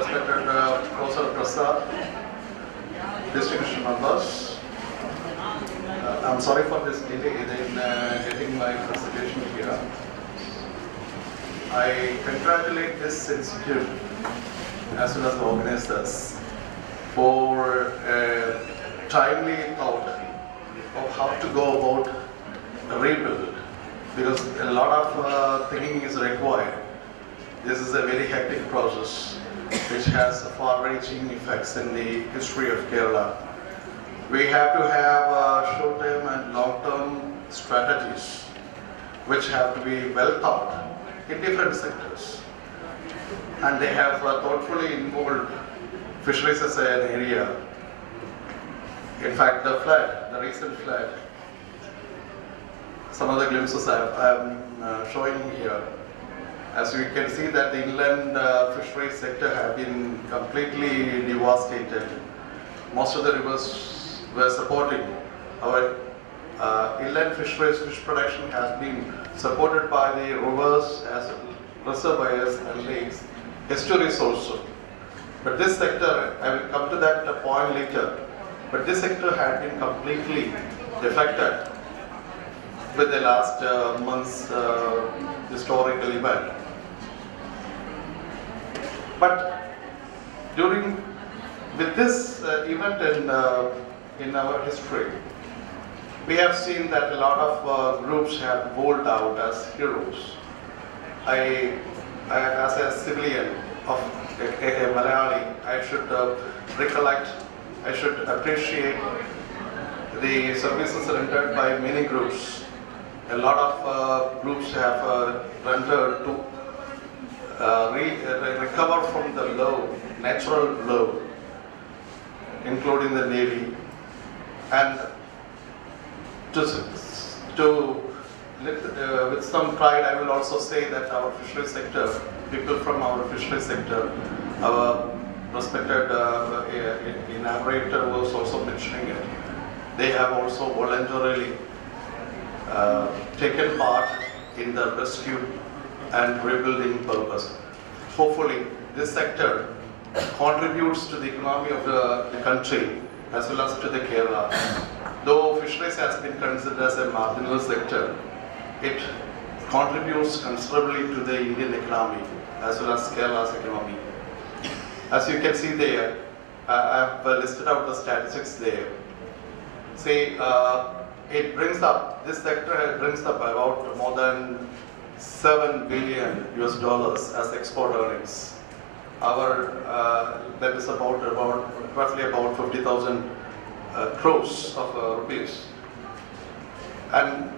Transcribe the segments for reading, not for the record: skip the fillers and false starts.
respected Professor Prasad, distinguished members. I'm sorry for this delay in getting my presentation here. I congratulate this institute as well as the organizers for a timely thought of how to go about a rebuild, because a lot of thinking is required. This is a very hectic process which has far-reaching effects in the history of Kerala. We have to have short-term and long-term strategies which have to be well thought in different sectors. And they have thoughtfully involved fisheries as an area. In fact, the recent flood, some of the glimpses I'm showing here. As you can see that the inland fisheries sector have been completely devastated. Most of the rivers were supporting our inland fisheries. Fish production has been supported by the rivers as reservoirs and lakes, estuaries also. But this sector, I will come to that point later, but this sector had been completely affected with the last month's historical event. But with this event in our history, we have seen that a lot of groups have bowled out as heroes. As a civilian of a Malayali, I should recollect, I should appreciate the services rendered by many groups. A lot of groups have rendered to recover from the low, natural low, including the Navy. And with some pride, I will also say that our fishery sector, people from our fishery sector, our respected inaugurator was also mentioning it. They have also voluntarily taken part in the rescue and rebuilding purpose. Hopefully, this sector contributes to the economy of the country as well as to the Kerala. Though fisheries has been considered as a marginal sector, it contributes considerably to the Indian economy as well as Kerala's economy. As you can see there, I have listed out the statistics there. Say, this sector brings up about more than $7 billion as export earnings. That is roughly about 50,000 crores of rupees. And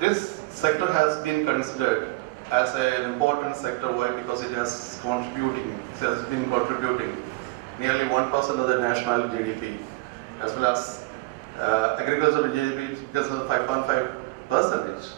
this sector has been considered as an important sector. Why? Because it has been contributing nearly 1% of the national GDP, as well as agricultural GDP because of 5.5%.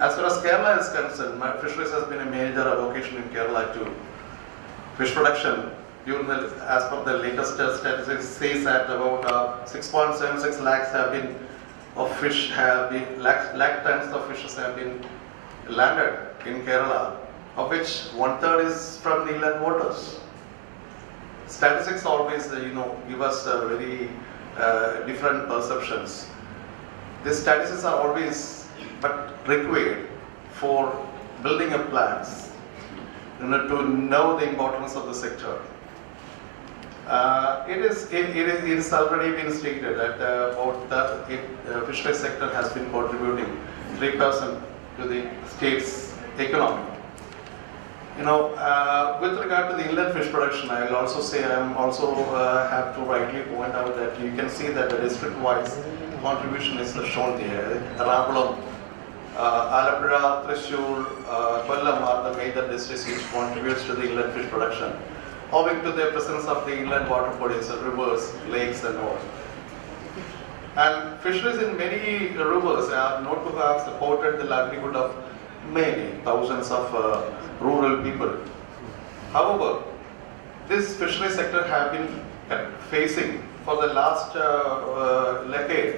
As far as Kerala is concerned, fisheries has been a major vocation in Kerala too. Fish production, as per the latest statistics, says that about 6.76 lakhs lakh tons of fishes have been landed in Kerala, of which 1/3 is from the inland waters. Statistics always, give us very different perceptions. These statistics are always required for building up plans, to know the importance of the sector. It is already been stated that the fisheries sector has been contributing 3% to the state's economy. With regard to the inland fish production, I will also say I have to rightly point out that you can see that the district-wise contribution is shown here. Ernakulam, Alappuzha, Thrissur, Kollam are the major districts which contributes to the inland fish production, owing to the presence of the inland water bodies, rivers, lakes and all. And fisheries in many rivers are known to have supported the livelihood of many thousands of rural people. However, this fishery sector have been facing for the last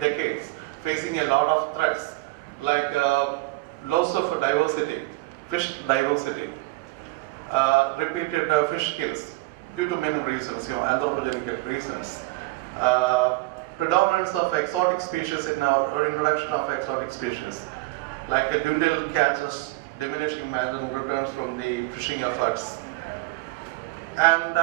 decades, facing a lot of threats like loss of diversity, fish diversity. repeated fish kills due to many reasons, anthropogenic reasons. Predominance of exotic species or introduction of exotic species, like dwindled catches, diminishing margin returns from the fishing efforts. And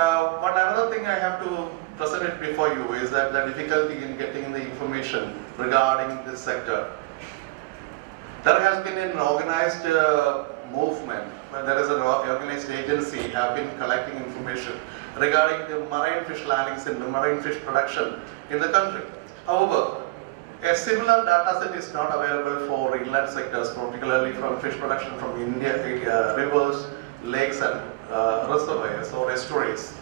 one another thing I have to present it before you is that the difficulty in getting the information regarding this sector. There has been an organized movement, there is an organized agency have been collecting information regarding the marine fish landings and the marine fish production in the country. However, a similar data set is not available for inland sectors, particularly from fish production from India, rivers, lakes and reservoirs or estuaries.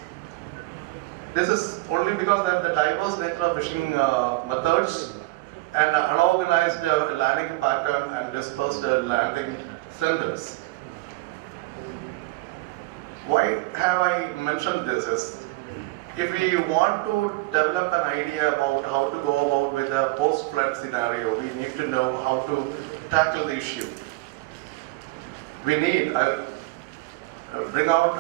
This is only because of the diverse nature of fishing methods and unorganized landing pattern and dispersed landing centers. Why have I mentioned this is, if we want to develop an idea about how to go about with a post-flood scenario, we need to know how to tackle the issue. We need, I'll bring out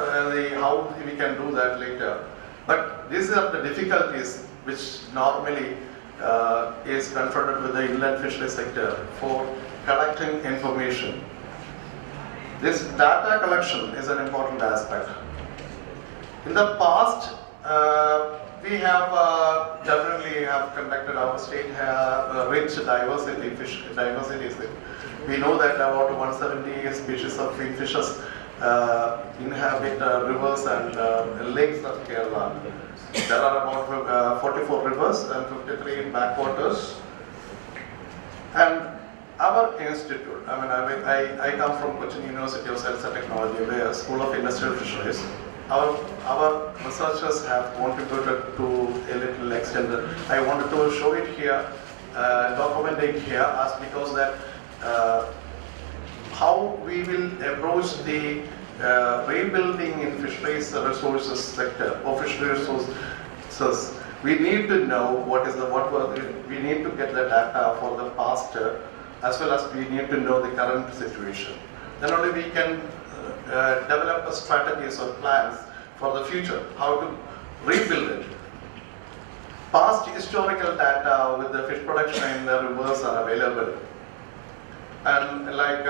how we can do that later. But these are the difficulties which normally is confronted with the inland fishery sector for collecting information. This data collection is an important aspect. In the past, we have definitely have conducted, our state have rich diversity, fish diversity. We know that about 170 species of finfishes inhabit rivers and lakes of Kerala. There are about 44 rivers and 53 backwaters. And our institute, I come from Cochin University of Science and Technology, where School of Industrial Fisheries. Our researchers have contributed to a little extent. I wanted to show it here, document it here, as because that how we will approach the rebuilding in fisheries resources sector or fishery resources. We need to know we need to get the data for the past, as well as we need to know the current situation. Then only we can develop strategies or plans for the future, how to rebuild it. Past historical data with the fish production in the rivers are available. And like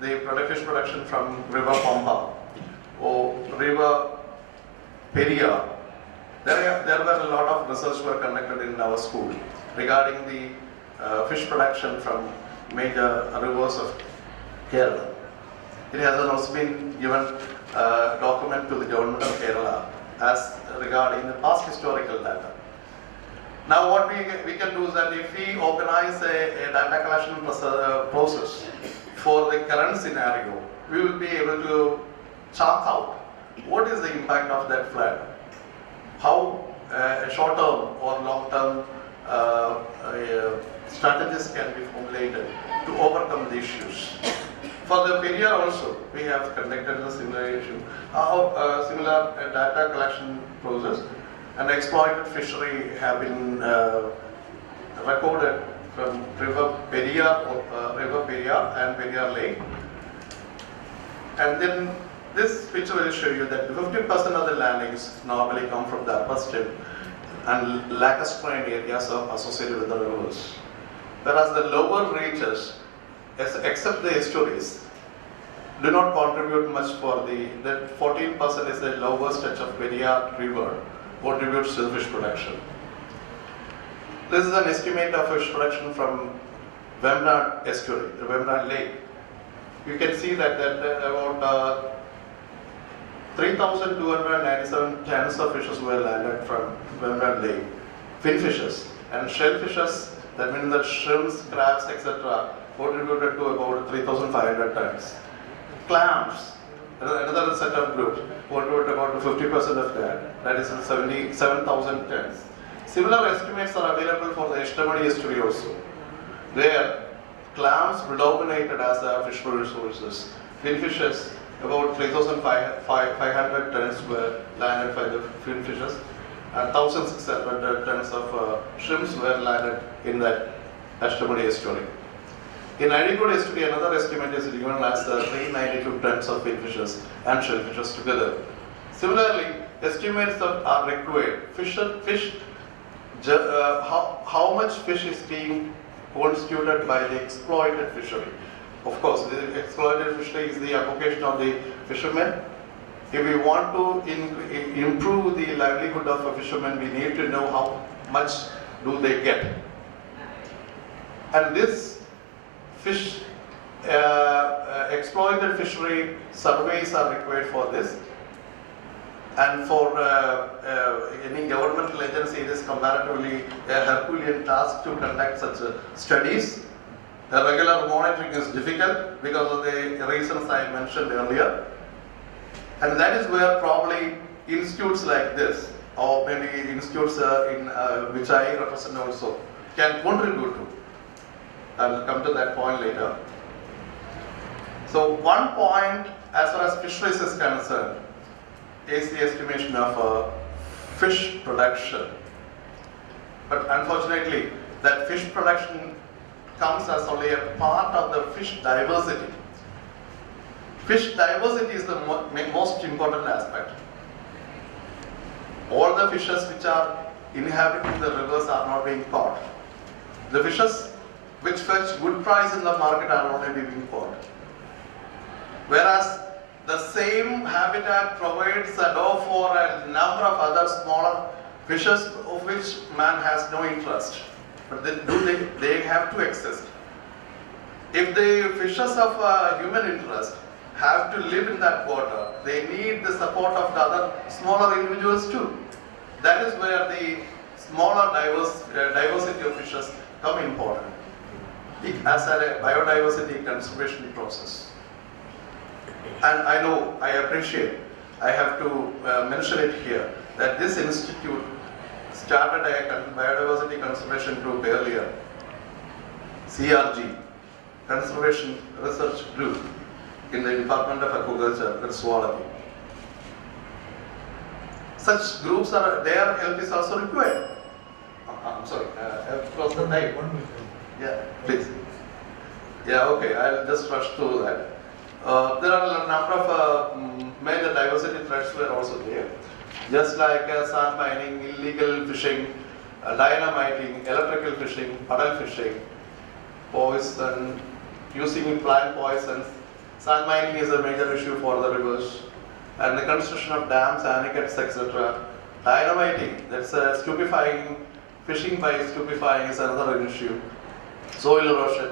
the fish production from River Pampa or River Periyar, there were a lot of research were conducted in our school regarding the fish production from major rivers of Kerala. It has also been given document to the government of Kerala as regarding the past historical data. Now what we can do is that if we organize a data collection process for the current scenario, we will be able to chart out what is the impact of that flood, how short-term or long-term strategies can be formulated to overcome the issues. For the Periyar also, we have conducted a similar data collection process, and exploited fishery have been recorded from River Periyar and Periyar Lake. And then this picture will show you that 50% of the landings normally come from the upper stem and lacustrine areas are associated with the rivers. Whereas the lower reaches, except the estuaries, do not contribute much for the 14% is the lower stretch of Periyar River contributes to fish production. This is an estimate of fish production from Vemrad estuary, the Vemrad lake. You can see that about 3,297 tons of fishes were landed from Vemrad lake, finfishes, and shellfishes, that means the shrimps, crabs, etc., contributed to about 3,500 tons. Clams, another set of groups, contribute about 50% of that is 77,000 tons. Similar estimates are available for the Ishtamadi estuary also, where clams predominated as the fish resources. Finfishes, about 3,500 tons were landed by the finfishes, and 1,600 tons of shrimps were landed in that Ashtamadi estuary. In Areekode estuary, another estimate is given as 392 tons of finfishes and shellfishes together. Similarly, estimates are required. How much fish is being constituted by the exploited fishery? Of course, the exploited fishery is the avocation of the fishermen. If we want to improve the livelihood of a fisherman, we need to know how much do they get. And this fish exploited fishery surveys are required for this. And for any governmental agency, it is comparatively a Herculean task to conduct such studies. The regular monitoring is difficult because of the reasons I mentioned earlier. And that is where probably institutes like this, or maybe institutes which I represent also, can contribute to. I'll come to that point later. So one point as far as fisheries is concerned is the estimation of fish production. But unfortunately, that fish production comes as only a part of the fish diversity. Fish diversity is the most important aspect. All the fishes which are inhabiting the rivers are not being caught. The fishes which fetch good price in the market are only being caught. Whereas the same habitat provides a door for a number of other smaller fishes of which man has no interest. But they have to exist. If the fishes of human interest have to live in that water, they need the support of the other smaller individuals too. That is where the smaller diversity of fishes come important as a biodiversity conservation process. And I know, I appreciate, I have to mention it here, that this institute started a biodiversity conservation group earlier, CRG, Conservation Research Group, in the Department of Aquaculture and Zoology. Such groups are, their help is also required. I'm sorry, across the time. Yeah, please. Yeah, okay, I'll just rush through that. There are a number of major diversity threats were also there. Just like sand mining, illegal fishing, dynamiting, electrical fishing, puddle fishing, poison, using plant poisons. Sand mining is a major issue for the rivers. And the construction of dams, anickets, etc. Dynamiting, that's stupefying, fishing by stupefying is another issue. Soil erosion.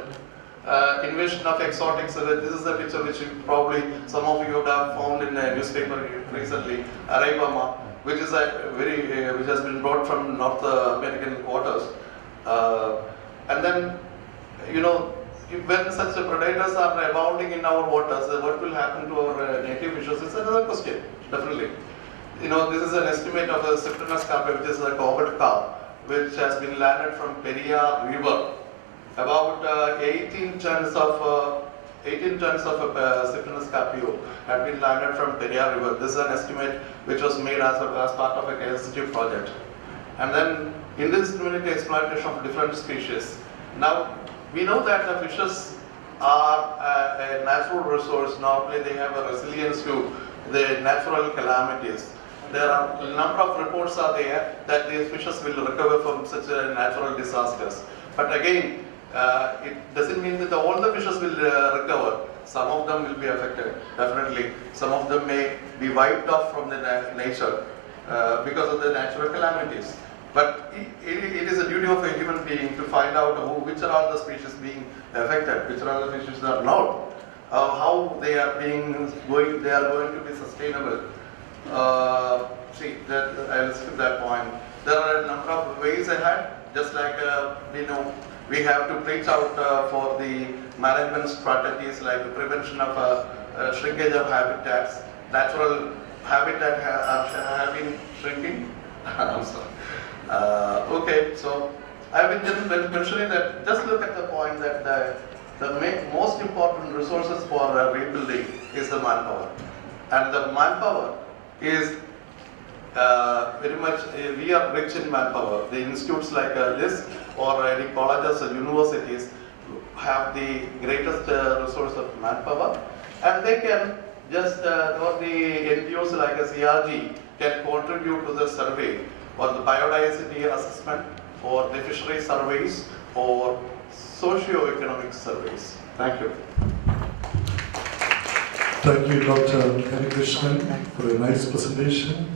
Invasion of exotics. This is a picture which probably some of you would have found in a newspaper recently, Araibama, which is which has been brought from North American waters. And then, you know, when such predators are abounding in our waters, what will happen to our native fishes is another question, definitely. You know, this is an estimate of the Cyprinus carp, which is a covert carp, which has been landed from Periyar River. About 18 tons of Cyprinus carpio had been landed from Periyar River. This is an estimate which was made as part of a KSG project. And then indiscriminate exploitation of different species. Now, we know that the fishes are a natural resource. Normally, they have a resilience to the natural calamities. There are a number of reports are there that these fishes will recover from such natural disasters. But again, it doesn't mean that all the fishes will recover. Some of them will be affected, definitely. Some of them may be wiped off from the nature because of the natural calamities. But it is a duty of a human being to find out which are all the species being affected, which are all the species are not, how they are going to be sustainable. See, I'll skip that point. There are a number of ways ahead, just like we know. We have to reach out for the management strategies like the prevention of shrinkage of habitats. Natural habitat have been shrinking. I'm sorry. Okay, so I've been just mentioning that, just look at the point that the most important resources for rebuilding is the manpower. And the manpower is very much, we are rich in manpower. The institutes like this or any colleges or universities have the greatest resource of manpower, and they can just, or the NGOs like a CRG can contribute to the survey or the biodiversity assessment or the fishery surveys or socio-economic surveys. Thank you. Thank you, Dr. Harikrishnan, for a nice presentation.